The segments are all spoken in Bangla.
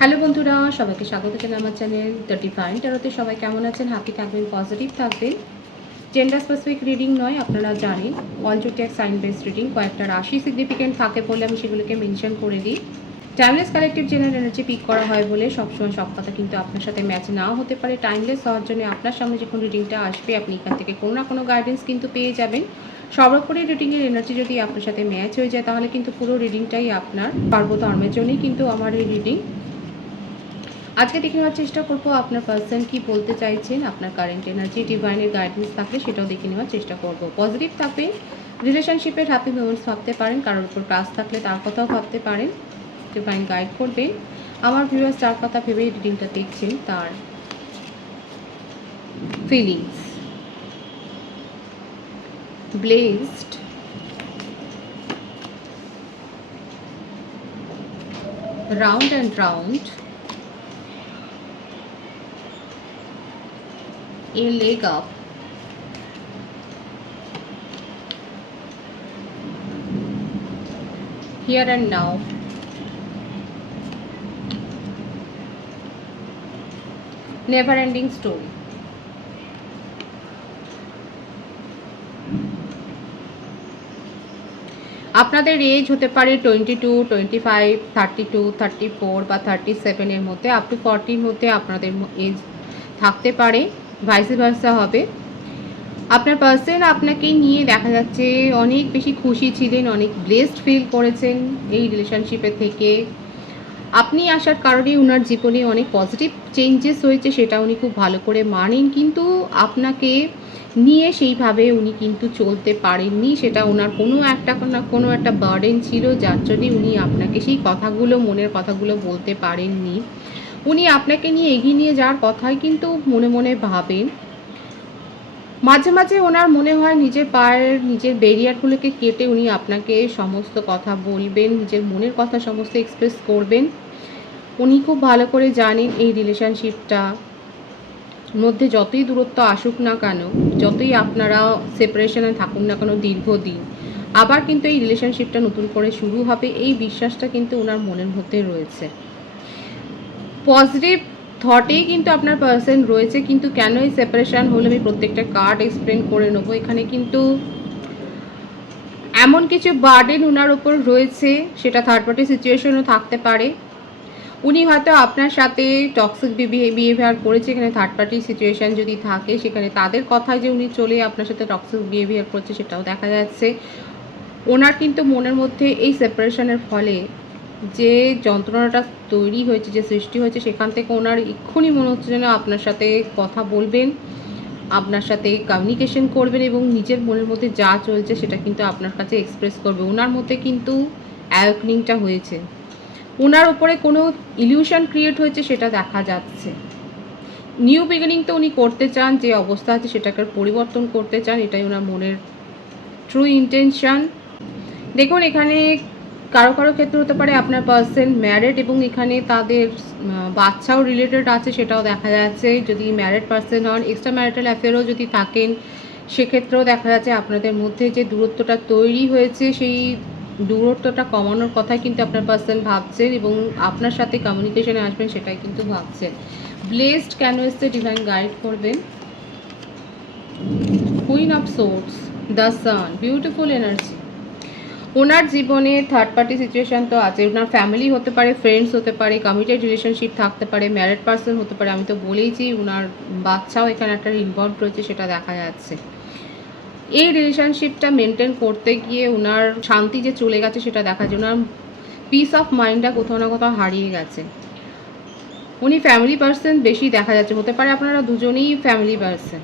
হ্যালো বন্ধুরা, সবাইকে স্বাগত জানাই আমার চ্যানেল দ্য ডিভাইন ট্যারোতে। সবাই কেমন আছেন? হ্যাপি থাকবেন, পজিটিভ থাকবেন। জেন্ডার স্পেসিফিক রিডিং নয়, আপনারা জানেন one zodiac sign base reading. কয়েকটা রাশি সিগনিফিকেন্ট থাকে বলে আমি সেগুলোকে মেনশন করে দিই। Timeless collective general energy pick করা হয় বলে সবসময় সব কথা কিন্তু আপনার সাথে ম্যাচ নাও হতে পারে। টাইমলেস হওয়ার জন্য আপনার সামনে যখন রিডিংটা আসবে আপনি এখান থেকে কোনো না কোনো গাইডেন্স কিন্তু পেয়ে যাবেন। সর্বোপরি রিডিংয়ের এনার্জি যদি আপনার সাথে ম্যাচ হয়ে যায় তাহলে কিন্তু পুরো রিডিংটাই আপনার সর্বধর্মের জন্যই কিন্তু আমার এই রিডিং। আজকে দেখে নেওয়ার চেষ্টা করবো আপনার পার্সন কি বলতে চাইছেন, আপনার কারেন্ট এনার্জি ডিভাইনের গাইডেন্স থাকলে সেটাও দেখে নেওয়ার চেষ্টা করব। পজিটিভ থাকবেন, রিলেশনশিপের হ্যাপি মোমেন্টস ভাবতে পারেন, কারোর উপর ট্রাস্ট থাকলে তার কথাও ভাবতে পারেন। ডিভাইন গাইড করবেন। আমার ভিউয়ার্স যার কথা ভেবে রিডিংটা দেখছেন তার feelings. Blessed, round and round, a leg up, here and now, never ending story. আপনাদের এজ হতে পারে 22, 25, 32, 34 বা 37 এর মধ্যে, আপ টু 40 মধ্যে আপনাদের এজ থাকতে পারে, ভাইস ভার্সা হবে। আপনার পার্সন আপনাকে নিয়ে দেখা যাচ্ছে অনেক বেশি খুশি ছিলেন, অনেক ব্লেসড ফিল করেছেন এই রিলেশনশিপের থেকে। আপনি আসার কারণে ওনার জীবনে অনেক পজিটিভ চেঞ্জেস হয়েছে, সেটা উনি খুব ভালো করে মানেন, কিন্তু আপনাকে নিয়ে সেইভাবে উনি কিন্তু চলতে পারেননি। সেটা ওনার কোনো একটা বার্ডেন ছিল, যার জন্যে উনি আপনাকে সেই কথাগুলো, মনের কথাগুলো বলতে পারেননি। উনি আপনাকে নিয়ে এগিয়ে নিয়ে যাওয়ার কথাই কিন্তু মনে মনে ভাবেন। মাঝে মাঝে ওনার মনে হয় নিজের ব্যারিয়ারগুলোকে কেটে উনি আপনাকে সমস্ত কথা বলবেন, নিজের মনের কথা সমস্ত এক্সপ্রেস করবেন। উনি খুব ভালো করে জানেন এই রিলেশনশিপটা মধ্যে যতই দূরত্ব আসুক না কেন, যতই আপনারা সেপারেশনে থাকুন না কেন দীর্ঘদিন, আবার কিন্তু এই রিলেশনশিপটা নতুন করে শুরু হবে, এই বিশ্বাসটা কিন্তু ওনার মনের মধ্যে রয়েছে। পজিটিভ থটেই কিন্তু আপনার পার্সন রয়েছে, কিন্তু কেন এই সেপারেশন হলো আমি প্রত্যেকটা কার্ড এক্সপ্লেন করে নেবো। এখানে কিন্তু এমন কিছু বার্ডেন ওনার ওপর রয়েছে, সেটা থার্ড পার্টি সিচুয়েশনও থাকতে পারে। উনি হয়তো আপনার সাথে টক্সিক বিহেভিয়ার করেছে। এখানে থার্ড পার্টি সিচুয়েশান যদি থাকে সেখানে তাদের কথায় যে উনি চলে আপনার সাথে টক্সিক বিহেভিয়ার করছে সেটাও দেখা যাচ্ছে। ওনার কিন্তু মনের মধ্যে এই সেপারেশনের ফলে যে যন্ত্রণাটা তৈরি হয়েছে, যে সৃষ্টি হয়েছে, সেখান থেকে ওনার এক্ষুনি মনে হচ্ছে যেন আপনার সাথে কথা বলবেন, আপনার সাথে কমিউনিকেশন করবেন এবং নিজের মনের মধ্যে যা চলছে সেটা কিন্তু আপনার কাছে এক্সপ্রেস করবে। ওনার মধ্যে কিন্তু অ্যাওয়েকনিংটা হয়েছে, ওনার উপরে কোনো ইলিউশন ক্রিয়েট হয়েছে সেটা দেখা যাচ্ছে। নিউ বিগিনিং তো উনি করতে চান, যে অবস্থা আছে সেটাকে পরিবর্তন করতে চান, এটাই ওনার মনের ট্রু ইন্টেনশন। দেখুন এখানে কারো কারো ক্ষেত্রে হতে পারে আপনার পার্সন ম্যারিড এবং এখানে তাদের বাচ্চাও রিলেটেড আছে, সেটাও দেখা যাচ্ছে। যদি ম্যারিড পার্সন হন, এক্সট্রা ম্যারিটাল অ্যাফেয়ারও যদি থাকেন, সেক্ষেত্রেও দেখা যাচ্ছে আপনাদের মধ্যে যে দূরত্বটা তৈরি হয়েছে সেই দূরত্বটা কমানোর কথাই কিন্তু আপনার পার্সন ভাবছেন এবং আপনার সাথে কমিউনিকেশনে আসবেন সেটাই কিন্তু ভাবছেন। ব্লেসড কেন এসছে ডিভাইন গাইড করবেন। Queen of swords, the sun, beautiful energy. ওনার জীবনে থার্ড পার্টি সিচুয়েশান তো আছে, ওনার ফ্যামিলি হতে পারে, ফ্রেন্ডস হতে পারে, কমিটেড রিলেশনশিপ থাকতে পারে, ম্যারিড পার্সন হতে পারে। আমি তো বলেইছি ওনার বাচ্চাও এখানে একটা ইনভলভ রয়েছে, সেটা দেখা যাচ্ছে। এই রিলেশনশিপটা মেনটেন করতে গিয়ে ওনার শান্তি যে চলে গেছে সেটা দেখা যায়। ওনার পিস অফ মাইন্ডটা কোথাও না কোথাও হারিয়ে গেছে। উনি ফ্যামিলি পার্সন বেশি দেখা যাচ্ছে, হতে পারে আপনারা দুজনেই ফ্যামিলি পার্সন।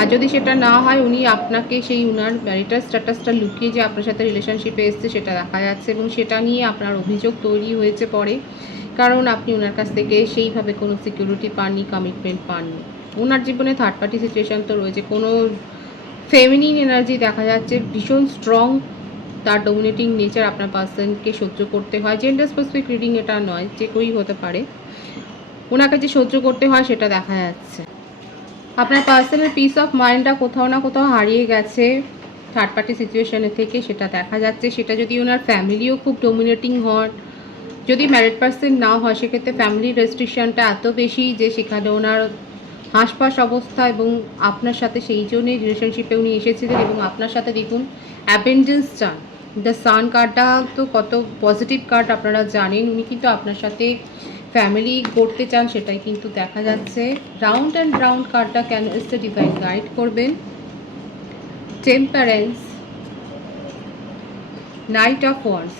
আর যদি সেটা না হয় উনি আপনাকে সেই উনার ম্যারিটাল স্ট্যাটাসটা লুকিয়ে যে আপনার সাথে রিলেশনশিপে এসছে সেটা দেখা যাচ্ছে এবং সেটা নিয়ে আপনার অভিযোগ তৈরি হয়েছে পরে, কারণ আপনি ওনার কাছ থেকে সেইভাবে কোনো সিকিউরিটি পাননি, কমিটমেন্ট পাননি। ওনার জীবনে থার্ড পার্টি সিচুয়েশান তো রয়েছে, কোনো ফেমিনিন এনার্জি দেখা যাচ্ছে, ভীষণ স্ট্রং তার ডমিনেটিং নেচার আপনার পার্সনকে সহ্য করতে হয়। জেন্ডার স্পেসিফিক রিডিং এটা নয়, যে কেউই হতে পারে, ওনাকে যে সহ্য করতে হয় সেটা দেখা যাচ্ছে। আপনার পার্সোনাল পিস অফ মাইন্ডটা কোথাও না কোথাও হারিয়ে গেছে থার্ড পার্টি সিচুয়েশনের থেকে, সেটা দেখা যাচ্ছে। সেটা যদি ওনার ফ্যামিলিও খুব ডমিনেটিং হন, যদি ম্যারিড পার্সন না হয় সেক্ষেত্রে ফ্যামিলি রেস্ট্রিকশনটা এত বেশি যে সেখানে ওনার হাঁসফাঁস অবস্থা, এবং আপনার সাথে সেই জন্যই রিলেশনশিপে উনি এসেছিলেন এবং আপনার সাথে দেখুন অ্যাবেন্ডেন্স চান। দ্য সান কার্ডটা তো কত পজিটিভ কার্ড আপনারা জানেন। উনি কিন্তু আপনার সাথে ফ্যামিলি করতে চান, সেটাই কিন্তু দেখা যাচ্ছে। রাউন্ড অ্যান্ড রাউন্ড কার্ডটা কেন এসছে ডিভাইন গাইড করবেন। Temperance, night of wands.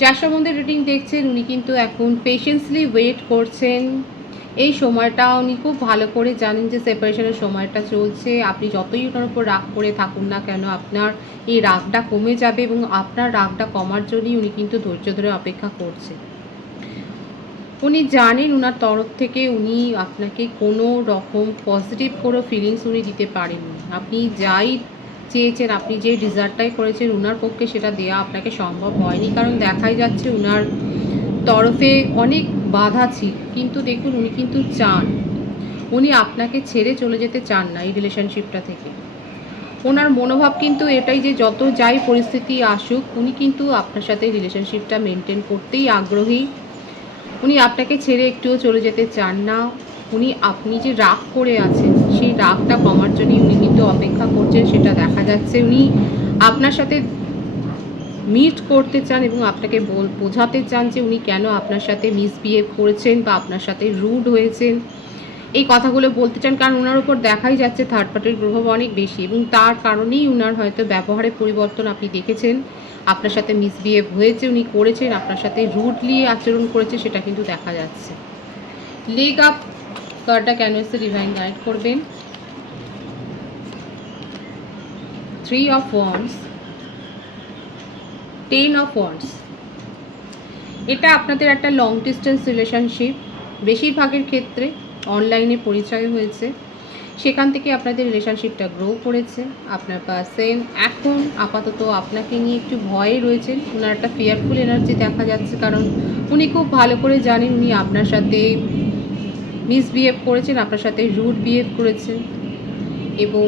যার সম্বন্ধে রিডিং দেখছেন উনি কিন্তু এখন পেশেন্সলি ওয়েট করছেন। এই সময়টা উনি খুব ভালো করে জানেন যে সেপারেশনের সময়টা চলছে। আপনি যতই ওনার উপর রাগ করে থাকুন না কেন, আপনার এই রাগটা কমে যাবে এবং আপনার রাগটা কমার জন্যই উনি কিন্তু ধৈর্য ধরে অপেক্ষা করছে। উনি জানেন ওনার তরফ থেকে উনি আপনাকে কোনো রকম পজিটিভ কোনো ফিলিংস উনি দিতে পারেননি। আপনি যাই চেয়েছেন, আপনি যে ডিজার্টটাই করেছেন ওনার পক্ষে সেটা দেওয়া আপনাকে সম্ভব হয়নি, কারণ দেখাই যাচ্ছে ওনার তরফে অনেক বাধা ছিল। কিন্তু দেখুন উনি কিন্তু চান, উনি আপনাকে ছেড়ে চলে যেতে চান না এই রিলেশনশিপটা থেকে। ওনার মনোভাব কিন্তু এটাই যে যত যাই পরিস্থিতি আসুক উনি কিন্তু আপনার সাথে রিলেশনশিপটা মেনটেন করতেই আগ্রহী। উনি আপনাকে ছেড়ে একটুও চলে যেতে চান না। উনি আপনি যে রাগ করে আছেন সেই রাগটা কমার জন্যই উনি কিন্তু অপেক্ষা করছেন, সেটা দেখা যাচ্ছে। উনি আপনার সাথে মিট করতে চান এবং আপনাকে বোঝাতে চান যে উনি কেন আপনার সাথে মিসবিহেভ করেছেন বা আপনার সাথে রুড হয়েছেন, এই কথাগুলো বলতে চান। কারণ ওনার উপর দেখাই যাচ্ছে থার্ড পার্টির প্রভাব অনেক বেশি, এবং তার কারণেই ওনার হয়তো ব্যবহারের পরিবর্তন আপনি দেখেছেন। আপনার সাথে মিসবিহেভ হয়েছে, উনি করেছেন, আপনার সাথে রুডলি আচরণ করেছে, সেটা কিন্তু দেখা যাচ্ছে। লেগ আপ কার্ডটা কেন এসে ডিভাইন গাইড করবেন। 3 অফ ওয়ান্ডস, 10 অফ ওয়ান্ডস। এটা আপনাদের একটা লং ডিস্টেন্স রিলেশনশিপ, বেশিরভাগের ক্ষেত্রে অনলাইনে পরিচয় হয়েছে, সেখান থেকে আপনাদের রিলেশনশিপটা গ্রো করেছে। আপনার পার্সন এখন আপাতত আপনাকে নিয়ে একটু ভয়ে রয়েছেন, ওনার একটা ফিয়ারফুল এনার্জি দেখা যাচ্ছে, কারণ উনি খুব ভালো করে জানেন উনি আপনার সাথে মিসবিহেভ করেছেন, আপনার সাথে রুড বিহেভ করেছেন, এবং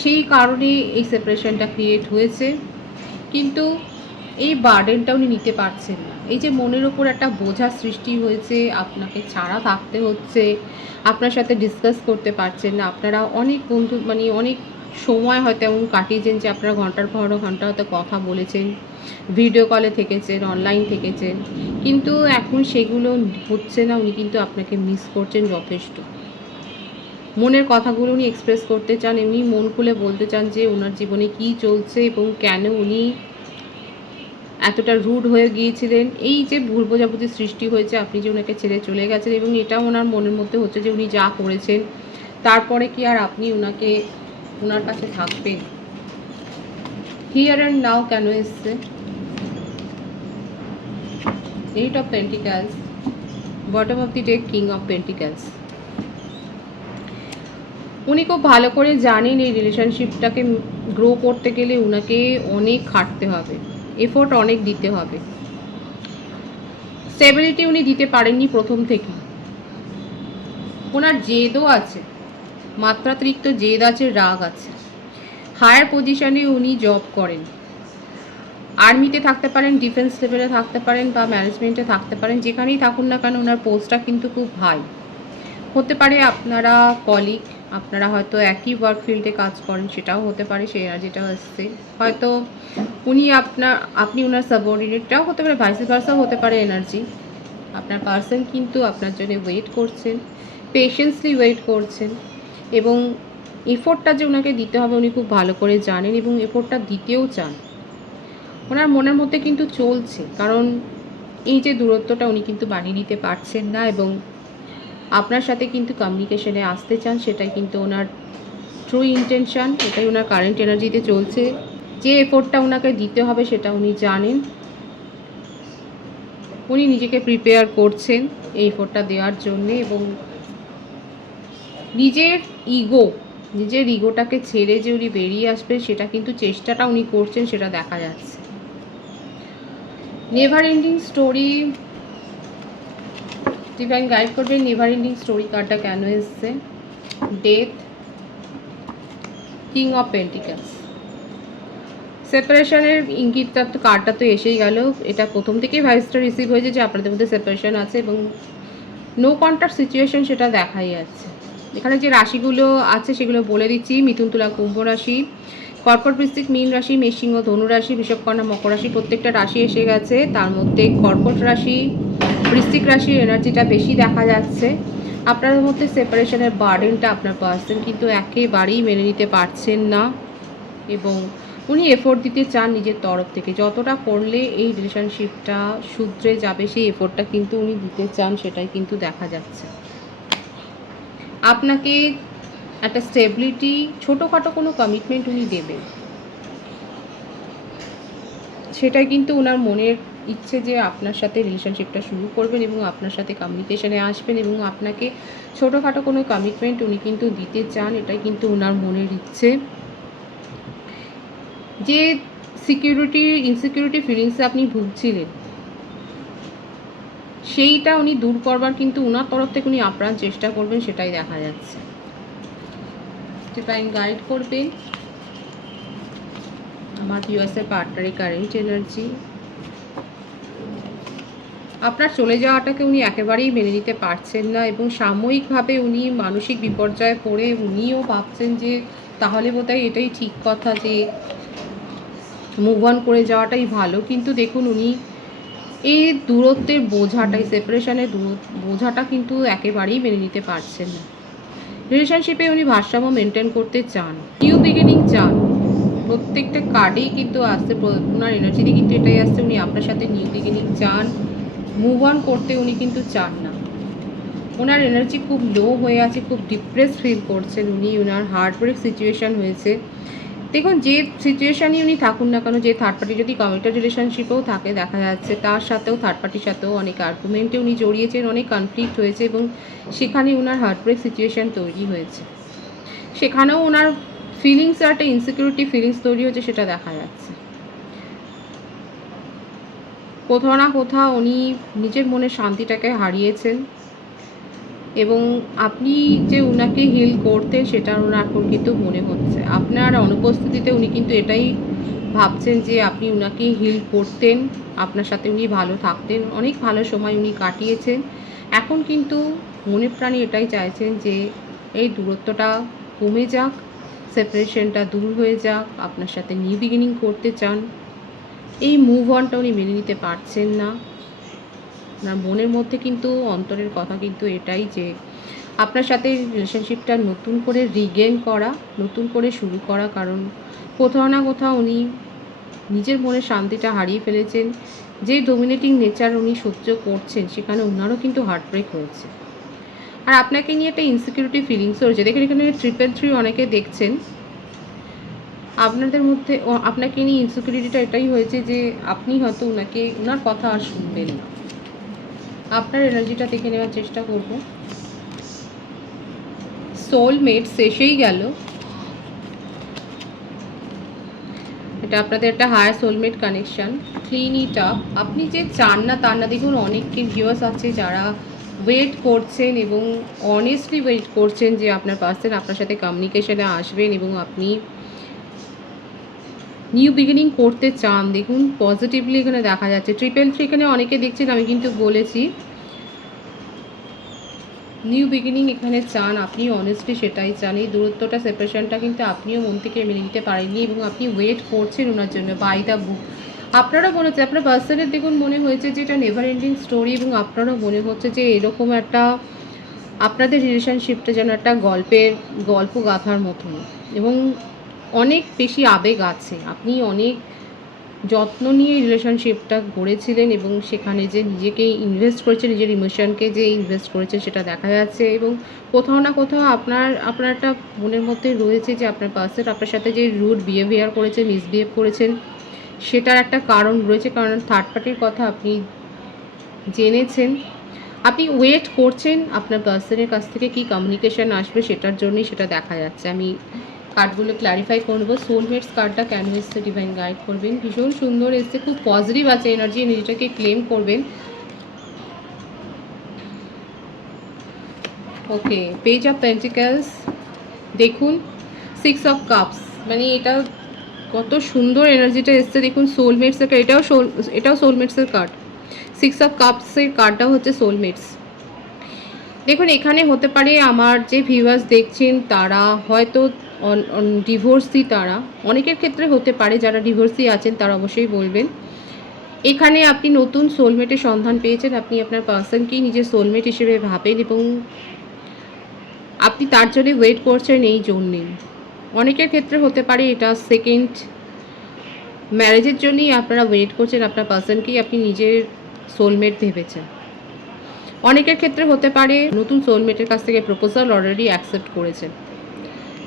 সেই কারণে এই সেপারেশনটা ক্রিয়েট হয়েছে। কিন্তু এই বার্ডেনটা উনি নিতে পারছেন না। এই যে মনের ওপর একটা বোঝা সৃষ্টি হয়েছে, আপনাকে ছাড়া থাকতে হচ্ছে, আপনার সাথে ডিসকাস করতে পারছেন না। আপনারা অনেক বন্ধু অনেক সময় হয়তো এমন কাটিয়েছেন যে আপনারা ঘন্টার পর ঘন্টা হয়তো কথা বলেছেন, ভিডিও কলে থেকেছেন, অনলাইন থেকেছেন, কিন্তু এখন সেগুলো হচ্ছে না। উনি কিন্তু আপনাকে মিস করছেন যথেষ্ট। মনের কথাগুলো উনি এক্সপ্রেস করতে চান, উনি মন খুলে বলতে চান যে ওনার জীবনে কী চলছে এবং কেন উনি এতটা রুড হয়ে গিয়েছিলেন। এই যে ভুল বোঝাবুঝি সৃষ্টি হয়েছে, আপনি যে ওনাকে ছেড়ে চলে গেছেন, এবং এটাও ওনার মনের মধ্যে হচ্ছে যে উনি যা করেছেন তারপরে কি আর আপনি ওনার কাছে থাকবেন। হিয়ার অ্যান্ড নাও কেন এসছে। 8 of পেন্টিক্যালস, bottom of the day, king of পেন্টিক্যালস। উনি খুব ভালো করে জানেন এই রিলেশনশিপটাকে গ্রো করতে গেলে ওনাকে অনেক খাটতে হবে, এফোর্ট অনেক দিতে হবে। স্টেবিলিটি উনি দিতে পারেননি প্রথম থেকেই। ওনার জেদও আছে, মাত্রাতিরিক্ত জেদ আছে, রাগ আছে। হায়ার পজিশনে উনি জব করেন, আর্মিতে থাকতে পারেন, ডিফেন্স লেভেলে থাকতে পারেন, বা ম্যানেজমেন্টে থাকতে পারেন, যেখানেই থাকুন না কেন ওনার পোস্টটা কিন্তু খুব হাই। হতে পারে আপনারা কলিগ, আপনারা হয়তো একই ওয়ার্ক ফিল্ডে কাজ করেন, সেটাও হতে পারে, সেই এনার্জিটাও আসছে। হয়তো আপনি ওনার সাবঅর্ডিনেটটাও হতে পারে, ভাইস ভার্সাও হতে পারে এনার্জি। আপনার পার্সন কিন্তু আপনার জন্য ওয়েট করছেন, পেশেন্সলি ওয়েট করছেন, এবং এফোর্টটা যে ওনাকে দিতে হবে উনি খুব ভালো করে জানেন, এবং এফোর্টটা দিতেও চান। ওনার মনের মধ্যে কিন্তু চলছে, কারণ এই যে দূরত্বটা উনি কিন্তু বানিয়ে নিতে পারছেন না, এবং আপনার সাথে কিন্তু কমিউনিকেশনে আসতে চান, সেটাই কিন্তু ওনার ট্রু ইন্টেনশন, এটাই ওনার কারেন্ট এনার্জিতে চলছে। যে এফোর্টটা ওনাকে দিতে হবে সেটা উনি জানেন, উনি নিজেকে প্রিপেয়ার করছেন এই এফোর্টটা দেওয়ার জন্যে, এবং নিজের ইগোটাকে ছেড়ে যে উনি বেরিয়ে আসবেন সেটা কিন্তু চেষ্টাটা উনি করছেন, সেটা দেখা যাচ্ছে। Never ending story divine guide করবেন। নেভার এন্ডিং স্টোরি কার্ডটা কেন এসছে। ডেথ, কিং অফ পেন্টিক্যালস, সেপারেশনের ইঙ্গিতটা তো কার্ডটা তো এসেই গেল। এটা প্রথম থেকেই ভাইবসটা রিসিভ হয়েছে যে আপনাদের মধ্যে সেপারেশন আছে এবং নো কন্ট্যাক্ট সিচুয়েশন সেটা দেখাই যাচ্ছে। এখানে যে রাশিগুলো আছে সেগুলো বলে দিচ্ছি। মিথুন, তুলা, কুম্ভ রাশি, কর্কট, বৃশ্চিক, মীন রাশি, মেষ, সিংহ, ধনু রাশি, বৃষভ, কন্যা, মকর রাশি, প্রত্যেকটা রাশি এসে গেছে। তার মধ্যে কর্কট রাশি, বৃশ্চিক রাশির এনার্জিটা বেশি দেখা যাচ্ছে। আপনাদের মধ্যে সেপারেশনের বার্ডেনটা আপনার পার্সন কিন্তু একেবারেই মেনে নিতে পারছেন না এবং উনি এফোর্ট দিতে চান নিজের তরফ থেকে। যতটা করলে এই রিলেশনশিপটা শুধরে যাবে সেই এফোর্টটা কিন্তু উনি দিতে চান, সেটাই কিন্তু দেখা যাচ্ছে। আপনাকে একটা স্টেবিলিটি, ছোটোখাটো কোনো কমিটমেন্ট উনি দেবেন, সেটাই কিন্তু ওনার মনের ইচ্ছে যে আপনার সাথে রিলেশনশিপটা শুরু করবেন এবং আপনার সাথে কমিউনিকেশনে আসবেন এবং আপনাকে ছোটোখাটো কোনো কমিটমেন্ট উনি কিন্তু দিতে চান, এটাই কিন্তু ওনার মনের ইচ্ছে। যে ইনসিকিউরিটি ফিলিংসে আপনি ভুগছিলেন সেইটা উনি দূর করবার কিন্তু ওনার তরফ থেকে উনি আপ্রাণ চেষ্টা করবেন, সেটাই দেখা যাচ্ছে। ডিভাইন গাইড করবেন আমার ভিউয়ার্সের পার্টনারের কারেন্ট এনার্জি। আপনার চলে যাওয়াটাকে উনি একেবারেই মেনে নিতে পারছেন না এবং সাময়িকভাবে উনি মানসিক বিপর্যয়ে পড়ে উনিও ভাবছেন যে তাহলে বোধহয় এটাই ঠিক কথা যে মুভ অন করে যাওয়াটাই ভালো। কিন্তু দেখুন উনি এই দূরত্বের বোঝাটাই, সেপারেশনের বোঝাটা কিন্তু একেবারেই মেনে নিতে পারছেন না। রিলেশনশিপে উনি ভারসাম্য মেনটেন করতে চান, নিউ বিগিনিং চান। প্রত্যেকটা কার্ডেই কিন্তু আসছে, ওনার এনার্জিতে কিন্তু এটাই আসছে, উনি আপনার সাথে নিউ বিগিনিং চান, মুভ অন করতে উনি কিন্তু চান না। ওনার এনার্জি খুব লো হয়ে আছে, খুব ডিপ্রেস ফিল করছেন উনি, ওনার হার্ট ব্রেক সিচুয়েশান হয়েছে। দেখুন যে সিচুয়েশানই উনি থাকুন না কেন, যে থার্ড পার্টি যদি কমিটেড রিলেশনশিপেও থাকে দেখা যাচ্ছে তার সাথেও, থার্ড পার্টির সাথেও অনেক আর্গুমেন্টে উনি জড়িয়েছেন, অনেক কনফ্লিক্ট হয়েছে এবং সেখানে ওনার হার্ট ব্রেক সিচুয়েশান তৈরি হয়েছে। সেখানেও ওনার ফিলিংস, একটা ইনসিকিউরিটি ফিলিংস তৈরি হয়েছে, সেটা দেখা যাচ্ছে। কোথাও না কোথাও উনি নিজের মনের শান্তিটাকে হারিয়েছেন এবং আপনি যে উনাকে হিল করতেন সেটা ওনার এখন কিন্তু মনে হচ্ছে। আপনার অনুপস্থিতিতে উনি কিন্তু এটাই ভাবছেন যে আপনি উনাকে হিল করতেন, আপনার সাথে উনি ভালো থাকতেন, অনেক ভালো সময় উনি কাটিয়েছেন। এখন কিন্তু মনে প্রাণে এটাই চাইছেন যে এই দূরত্বটা কমে যাক, সেপারেশনটা দূর হয়ে যাক, আপনার সাথে নিউ বিগিনিং করতে চান। এই মুভ অনটা উনি মেনে নিতে পারছেন না। আপনার মনের মধ্যে কিন্তু অন্তরের কথা কিন্তু এটাই যে আপনার সাথে রিলেশনশিপটা নতুন করে রিগেন করা, নতুন করে শুরু করা। কারণ কোথাও না কোথাও উনি নিজের মনের শান্তিটা হারিয়ে ফেলেছেন। যে ডমিনেটিং নেচার উনি সহ্য করছেন সেখানে ওনারও কিন্তু হার্টব্রেক হয়েছে। আর আপনাকে নিয়ে একটা ইনসিকিউরিটি ফিলিংসও রয়েছে। দেখেন এখানে 333 অনেকে দেখছেন। আপনাদের মধ্যে আপনাকে নিয়ে ইনসিকিউরিটিটা এটাই হয়েছে যে আপনি হয়তো ওনার কথা আর শুনবেন না। আপনার এনার্জিটা দেখে নেওয়ার চেষ্টা করব। সোলমেট শেষেই গেল। এটা আপনাদের একটা higher soulmate connection. Clean it up. আপনি যে চান না তার না, দেখুন অনেককে ভিউয়ার্স আছে যারা ওয়েট করছেন এবং অনেস্টলি ওয়েট করছেন যে আপনার পার্সন আপনার সাথে কমিউনিকেশনে আসবেন এবং আপনি নিউ বিগিনিং করতে চান। দেখুন পজিটিভলি এখানে দেখা যাচ্ছে। 333 এখানে অনেকে দেখছেন, আমি কিন্তু বলেছি নিউ বিগিনিং এখানে চান, আপনি অনেস্টলি সেটাই চান। এই দূরত্বটা, সেপারেশনটা কিন্তু আপনিও মন থেকে মেনে নিতে পারেননি এবং আপনি ওয়েট করছেন ওনার জন্য বাই দ্য বুক। আপনারও মনে হচ্ছে, আপনার পার্সনের দেখুন মনে হয়েছে যে এটা নেভার এন্ডিং স্টোরি এবং আপনারও মনে হচ্ছে যে এরকম একটা আপনাদের রিলেশনশিপটা যেন একটা গল্প গাথার মতন এবং অনেক বেশি আবেগ আছে। আপনি অনেক যত্ন নিয়ে রিলেশনশিপটা গড়েছিলেন এবং সেখানে যে নিজেকে ইনভেস্ট করেছে, নিজের ইমোশনকে যে ইনভেস্ট করেছে সেটা দেখা যাচ্ছে এবং কোথাও না কোথাও আপনার একটা মনের মধ্যে রয়েছে যে আপনার পার্সন আপনার সাথে যে রুড বিহেভিয়ার করেছে, মিসবিহেভ করেছেন সেটার একটা কারণ রয়েছে। কারণ থার্ড পার্টির কথা আপনি জেনেছেন, আপনি ওয়েট করছেন আপনার পার্সনের কাছ থেকে কি কমিউনিকেশন আসবে সেটার জন্যই সেটা দেখা যাচ্ছে। আমি কার্ডগুলো ক্ল্যারিফাই করবো। সোলমেটস কার্ডটা কেন এসছে ডিভাইন গাইড করবেন। ভীষণ সুন্দর এসছে, খুব পজিটিভ আছে এনার্জি, নিজেটাকে ক্লেম করবেন। ওকে, পেজ অফ পেন্টিকলস দেখুন, 6 অফ কাপস, মানে এটা কত সুন্দর এনার্জিটা এসছে দেখুন, সোলমেটসের, এটাও সোলমেটসের কার্ড। 6 অফ কাপসের কার্ডটাও হচ্ছে সোলমেটস। দেখুন এখানে হতে পারে আমার যে ভিউয়ার্স দেখছেন তারা হয়তো ডিভোর্সি, তারা অনেকের ক্ষেত্রে হতে পারে, যারা ডিভোর্সি আছেন তারা অবশ্যই বলবেন। এখানে আপনি নতুন সোলমেটের সন্ধান পেয়েছেন, আপনি আপনার পার্সনকেই নিজের সোলমেট হিসেবে ভাবেন এবং আপনি তার জন্য ওয়েট করছেন এই জন্যেই। অনেকের ক্ষেত্রে হতে পারে এটা সেকেন্ড ম্যারেজের জন্যই আপনারা ওয়েট করছেন, আপনার পার্সনকেই আপনি নিজের সোলমেট ভেবেছেন। অনেকের ক্ষেত্রে হতে পারে নতুন সোলমেটের কাছ থেকে প্রপোজাল অলরেডি অ্যাকসেপ্ট করেছেন।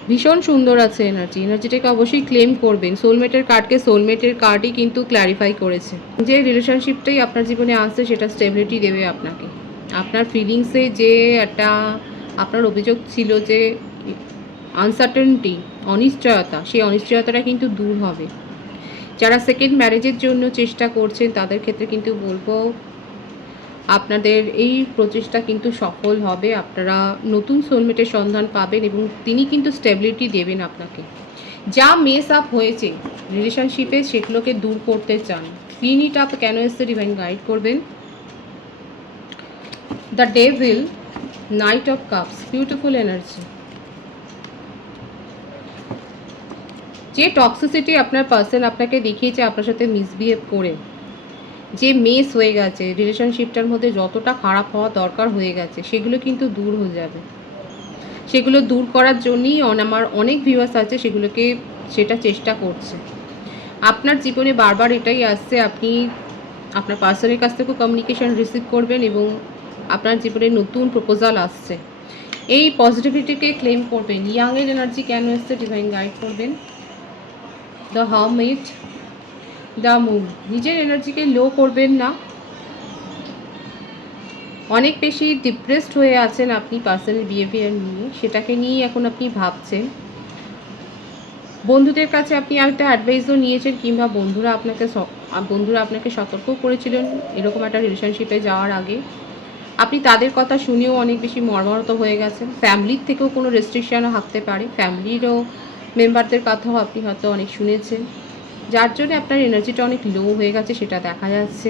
ভীষণ সুন্দর আছে এনার্জিটাকে অবশ্যই ক্লেম করবেন। সোলমেটের কার্ডকে সোলমেটের কার্ডই কিন্তু ক্ল্যারিফাই করেছে যে রিলেশনশিপটাই আপনার জীবনে আসছে সেটা স্টেবিলিটি দেবে আপনাকে। আপনার ফিলিংসে যে একটা আপনার অভিযোগ ছিল যে আনসার্টেনটি, অনিশ্চয়তা, সেই অনিশ্চয়তাটা কিন্তু দূর হবে। যারা সেকেন্ড ম্যারেজের জন্য চেষ্টা করছেন তাদের ক্ষেত্রে কিন্তু বলবো আপনাদের এই প্রচেষ্টা কিন্তু সফল হবে। আপনারা নতুন সোলমেটের সন্ধান পাবেন এবং তিনি কিন্তু স্টেবিলিটি দেবেন আপনাকে। যা মেস আপ হয়েছে রিলেশনশিপে সেগুলোকে দূর করতে চান। ক্লিন ইট আপ কেন এসছে ডিভাইন গাইড করবেন। The devil, night of cups, beautiful energy. যে টক্সিসিটি আপনার পার্সন আপনাকে দেখিয়েছে আপনার সাথে মিসবিহেভ করে, যে মেস হয়ে গেছে রিলেশনশিপটার মধ্যে, যতটা খারাপ হওয়া দরকার হয়ে গেছে সেগুলো কিন্তু দূর হয়ে যাবে। সেগুলো দূর করার জন্যই আমার অনেক ভিউয়ার্স আছে সেটা চেষ্টা করছে। আপনার জীবনে বারবার এটাই আসছে, আপনি আপনার পার্সনের কাছ থেকেও কমিউনিকেশন রিসিভ করবেন এবং আপনার জীবনে নতুন প্রপোজাল আসছে। এই পজিটিভিটিকে ক্লেম করবেন। ইয়াংয়ের এনার্জি কেন এসছে ডিভাইন গাইড করবেন। The hermit, the moon. নিজের এনার্জিকে লো করবেন না। অনেক বেশি ডিপ্রেসড হয়ে আছেন আপনি পার্সোনাল বিহেভিয়ার নিয়ে, সেটাকে নিয়েই এখন আপনি ভাবছেন। বন্ধুদের কাছে আপনি একটা অ্যাডভাইসও নিয়েছেন কিংবা বন্ধুরা আপনাকে সতর্ক করেছিলেন এরকম একটা রিলেশনশিপে যাওয়ার আগে। আপনি তাদের কথা শুনেও অনেক বেশি মর্মাহত হয়ে গেছেন। ফ্যামিলির থেকেও কোনো রেস্ট্রিকশানও থাকতে পারে, ফ্যামিলিরও মেম্বারদের কথাও আপনি হয়তো অনেক শুনেছেন, যার জন্য আপনার এনার্জিটা অনেক লো হয়ে গেছে সেটা দেখা যাচ্ছে।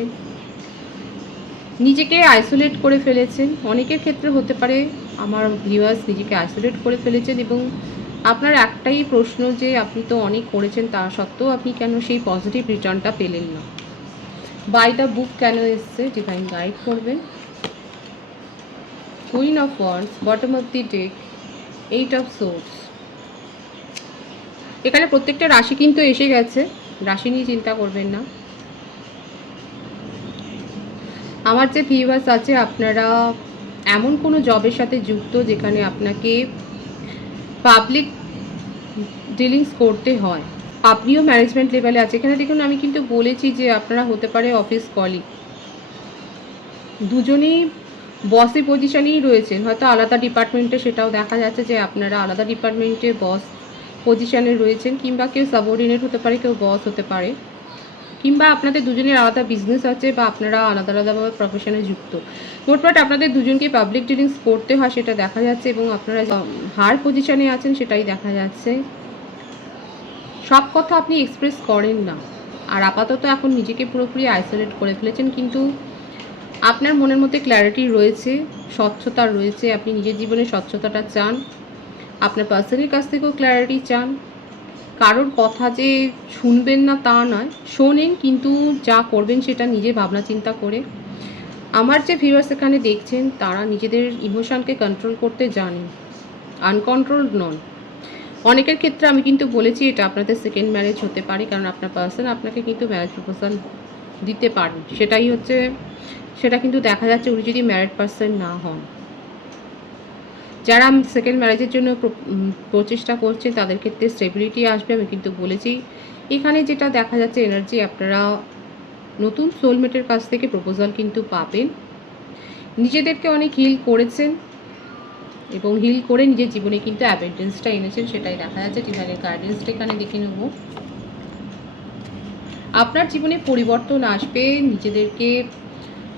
নিজেকে আইসোলেট করে ফেলেছেন, অনেকের ক্ষেত্রে হতে পারে আমার ভিউয়ার্স নিজেকে আইসোলেট করে ফেলেছেন এবং আপনার একটাই প্রশ্ন যে আপনি তো অনেক করেছেন তা সত্ত্বেও আপনি কেন সেই পজিটিভ রিটার্নটা পেলেন না। বাই দ্য বুক কেন এসছে ডিভাইন গাইড করবেন। Queen of wands, bottom of the day, 8 of swords. এখানে প্রত্যেকটা রাশি কিন্তু এসে গেছে, রাশি নিয়ে চিন্তা করবেন না। আমার যে ভিউয়ার্স আছে আপনারা এমন কোনো জবের সাথে যুক্ত যেখানে আপনাকে পাবলিক ডিলিংস করতে হয়, আপনিও ম্যানেজমেন্ট লেভেলে আছে। এখানে দেখুন আমি কিন্তু বলেছি যে আপনারা হতে পারে অফিস কলিগ, দুজনেই বসি পজিশনেই রয়েছেন, হয়তো আলাদা ডিপার্টমেন্টে, সেটাও দেখা যাচ্ছে যে আপনারা আলাদা ডিপার্টমেন্টে বস পজিশনে রয়েছেন, কিংবা কেউ সাবঅর্ডিনেট হতে পারে, কেউ বস হতে পারে, কিংবা আপনাদের দুজনের আলাদা বিজনেস আছে বা আপনারা আলাদা আলাদাভাবে প্রফেশনে যুক্ত। মোটমাট আপনাদের দুজনকে পাবলিক ডিলিংস করতে হয় সেটা দেখা যাচ্ছে এবং আপনারা হার পজিশনে আছেন সেটাই দেখা যাচ্ছে। সব কথা আপনি এক্সপ্রেস করেন না, আর আপাতত এখন নিজেকে পুরোপুরি আইসোলেট করে ফেলেছেন, কিন্তু আপনার মনের মধ্যে ক্ল্যারিটি রয়েছে, স্বচ্ছতা রয়েছে, আপনি নিজের জীবনে স্বচ্ছতাটা চান, আপনার পার্সনের কাছ থেকেও ক্ল্যারিটি চান। কারোর কথা যে শুনবেন না তা নয়, শোনেন, কিন্তু যা করবেন সেটা নিজে ভাবনা চিন্তা করে। আমার যে ভিউয়ার্স এখানে দেখছেন তারা নিজেদের ইমোশনকে কন্ট্রোল করতে জানেন, আনকন্ট্রোলড নন। অনেকের ক্ষেত্রে আমি কিন্তু বলেছি এটা আপনাদের সেকেন্ড ম্যারেজ হতে পারে, কারণ আপনার পার্সন আপনাকে কিন্তু ম্যারেজ প্রপোজাল দিতে পারেন, সেটা কিন্তু দেখা যাচ্ছে উনি যদি ম্যারিড পার্সন না হন। যারা সেকেন্ড ম্যারেজের জন্য প্রচেষ্টা করছে তাদের ক্ষেত্রে স্টেবিলিটি আসবে, আমি কিন্তু বলেছি। এখানে যেটা দেখা যাচ্ছে এনার্জি, আপনারা নতুন সোলমেটের কাছ থেকে প্রপোজাল কিন্তু পাবেন। নিজেদেরকে অনেক হিল করেছেন এবং হিল করে নিজের জীবনে কিন্তু অ্যাবেন্ডেন্সটা এনেছেন, সেটাই দেখা যাচ্ছে। ডিভাইনের গাইডেন্সটা এখানে দেখে নেব। আপনার জীবনে পরিবর্তন আসবে,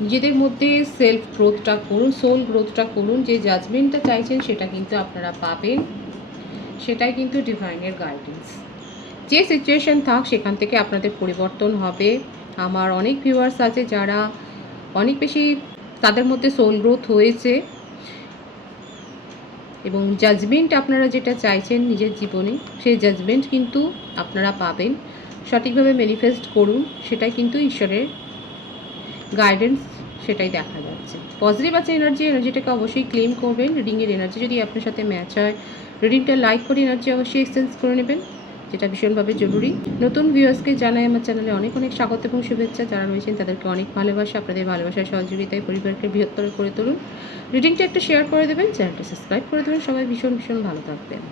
নিজেদের মধ্যে সেলফ গ্রোথটা করুন, সোল গ্রোথটা করুন, যে জাজমেন্টটা চাইছেন সেটা কিন্তু আপনারা পাবেন, সেটাই কিন্তু ডিভাইনের গাইডেন্স। যে সিচুয়েশন থাক সেখান থেকে আপনাদের পরিবর্তন হবে। আমার অনেক ভিউয়ার্স আছে যারা অনেক বেশি তাদের মধ্যে সোল গ্রোথ হয়েছে এবং জাজমেন্ট আপনারা যেটা চাইছেন নিজের জীবনে সেই জাজমেন্ট কিন্তু আপনারা পাবেন। সঠিকভাবে ম্যানিফেস্ট করুন, সেটাই কিন্তু ঈশ্বরের গাইডেন্স, সেটাই দেখা যাচ্ছে। পজিটিভ আছে এনার্জিটাকে অবশ্যই ক্লেম করবেন। রিডিংয়ের এনার্জি যদি আপনার সাথে ম্যাচ হয়, রিডিংটা লাইক করে এনার্জি অবশ্যই এক্সচেঞ্জ করে নেবেন, যেটা ভীষণভাবে জরুরি। নতুন ভিউয়ার্সকে জানাই আমার চ্যানেলে অনেক অনেক স্বাগত এবং শুভেচ্ছা। যারা রয়েছেন তাদেরকে অনেক ভালোবাসা। আপনাদের ভালোবাসার সহযোগিতায় পরিবারকে বৃহত্তর করে তুলুন। রিডিংটা একটু শেয়ার করে দেবেন, চ্যানেলটা সাবস্ক্রাইব করে দেবেন। সবাই ভীষণ ভীষণ ভালো থাকবেন।